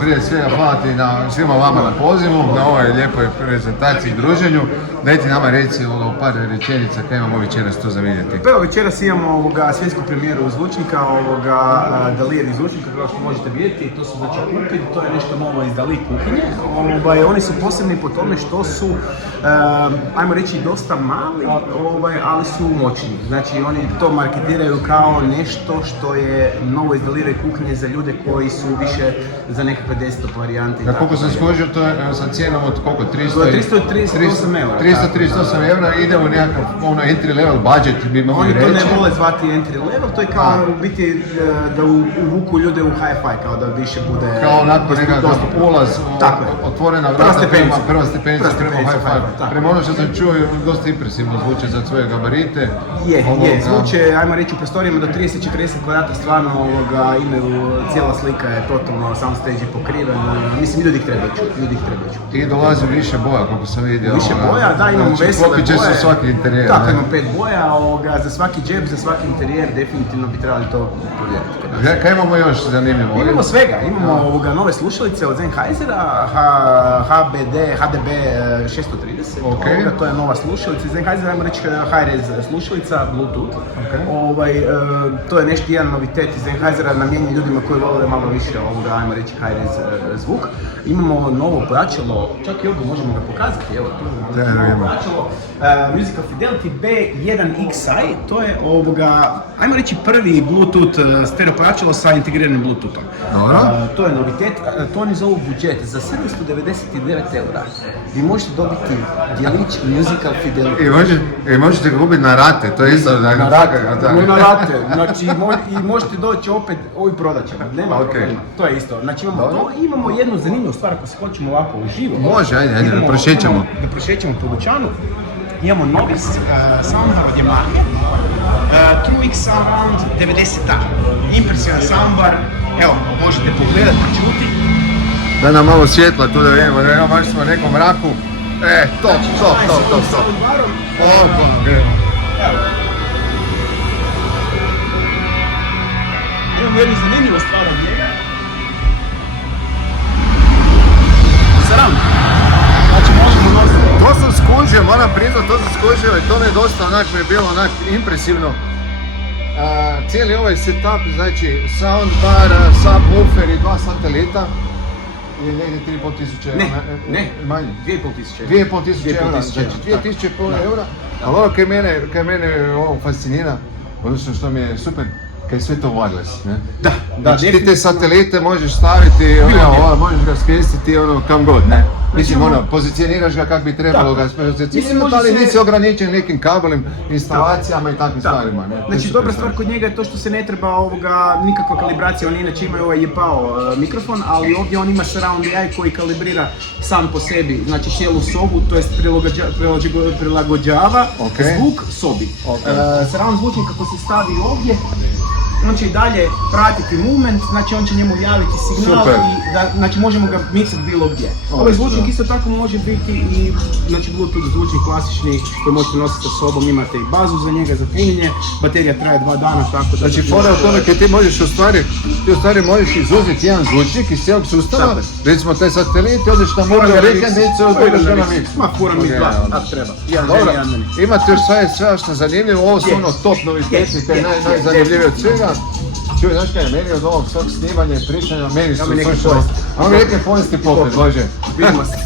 prije svega hvala ti svima vama na pozivu, na ovoj lijepoj prezentaciji i druženju. Dajte nama reci par rečenica kaj imamo večeras to za vidjeti. Pa evo, večeras imamo svjetsku premijeru zvučnika, Dalijev zvučnika, kao što možete vidjeti. To su znači Cupid, to je nešto novo iz Dali kuhinje. Oni su posebni po tome što su, ajmo reći, dosta mali, ali su moćni. Znači oni to marketiraju kao nešto što je novo iz Dalijev kuhinje za ljude koji su više za nekakve desktop varijante. Ja, koliko sam skužio, to je sa cijenom od koliko? 338 eura. 338 eura, ide u nekakav entry level budget, bi mogli reći. Oni to ne vole zvati entry level, to je kao u biti da uvuku ljude u hi-fi, kao da više bude... Kao onako nekakav ulaz, otvorena vrata prva stepenica prema hi-fi. Prema ono što sam čuo, dosta impresivno zvuče za svoje gabarite. Je, zvuče, ajmo reći, u prostorijama do 30-40 kvadrata stvarno imaju, cijela slika je totalno soundstage pokriven, mislim ljudi ih trebaju čuti. I dolazi više boja, kako sam vidio. Više boja, da, imamo vesele boje. Klopit će se svaki interijer. Tako, imamo 5 boja, za svaki džep, za svaki interijer definitivno bi trebali to provjeriti. Kaj imamo još zanimljivo? Imamo svega, imamo nove slušalice od Sennheisera, HDB 630, to je nova slušalica. Sennheiser, ajmo reći high-res slušalica, Bluetooth. To je nešto, jedan novitet iz Sennheisera namijenjen ljudima koji vole malo više ajmo reći high-res zvuk. Imamo novo praćalo, čak i ovdje možemo ga pokazati, evo tu novo praćalo, Musical Fidelity B1XI, to je ajmo reći prvi Bluetooth stereo praćalo sa integriranim Bluetoothom. To je novitet, to oni zovu budžet, za 799 eura vi možete dobiti djelić Musical Fidelity. I možete ga kupiti na rate, to je isto na rate, znači i možete doći opet ovi prodat ćemo, nema problema, to je isto. Znači imamo jednu zanimljivu stvar ako se hoćemo ovako uživo. Može, ajde, da prošećemo. Da prošećemo po dućanu. Imamo novi soundbar od Yamahe, Truex Sound 90A, impresivan soundbar, evo možete pogledati, čuti. Da nam malo svjetla tu da vidimo, da baš smo u nekom mraku. Top. Imamo jednu zanimljivu stvar od njega. Surround. Znači možemo nositi. To sam skužio, moram priznat, i to mi je dosta mi je bilo impresivno. Cijeli ovaj setup, znači soundbar, subwoofer i 2 satelita je negdje 3.500 eura. Ne, manje. 2.500 eura, znači 2.500 eura. Ali ovo kaj mene ovo fascinira, odnosno što mi je super, kaj je sve to wireless, ne? Da, znači ti te satelite možeš staviti, možeš ga skrestiti kam god, ne? Mislim, pozicioniraš ga kako bi trebalo ga pozicionirati, ali nisi ograničen nekim kabelnim instalacijama i takvim stvarima, ne? Znači, dobra stvar kod njega je to što se ne treba nikakva kalibracija, oni inače imaju ovaj JPAO mikrofon, ali ovdje on ima surround AI koji kalibrira sam po sebi, znači cijelu sobu, to jest prilagođava zvuk sobi. Surround zvučnik kako se stavi ovdje, on će i dalje pratiti movement, znači on će njemu javiti signal i znači možemo ga miksati bilo gdje. Ovaj zvučnik isto tako može biti i znači Bluetooth zvučnik klasični koji možete nositi sa sobom, imate i bazu za njega za punjenje, baterija traje 2 dana, tako da... Znači fora u tome kad ti možeš u stvari možeš izuzeti jedan zvučnik iz cijelog sustava, recimo taj satelit, odeš na moru vikendicu i odeš na mix. Fura mi dva, ako treba. Imate još sve što zanimljivo, ovo su top noviteti, najzanimljivije od svega. Čuj, znaš kaj, meni od ovog svog snimanja i pričanja, meni su slušao. A mi neke povesti popet, Bože. Vidimo se.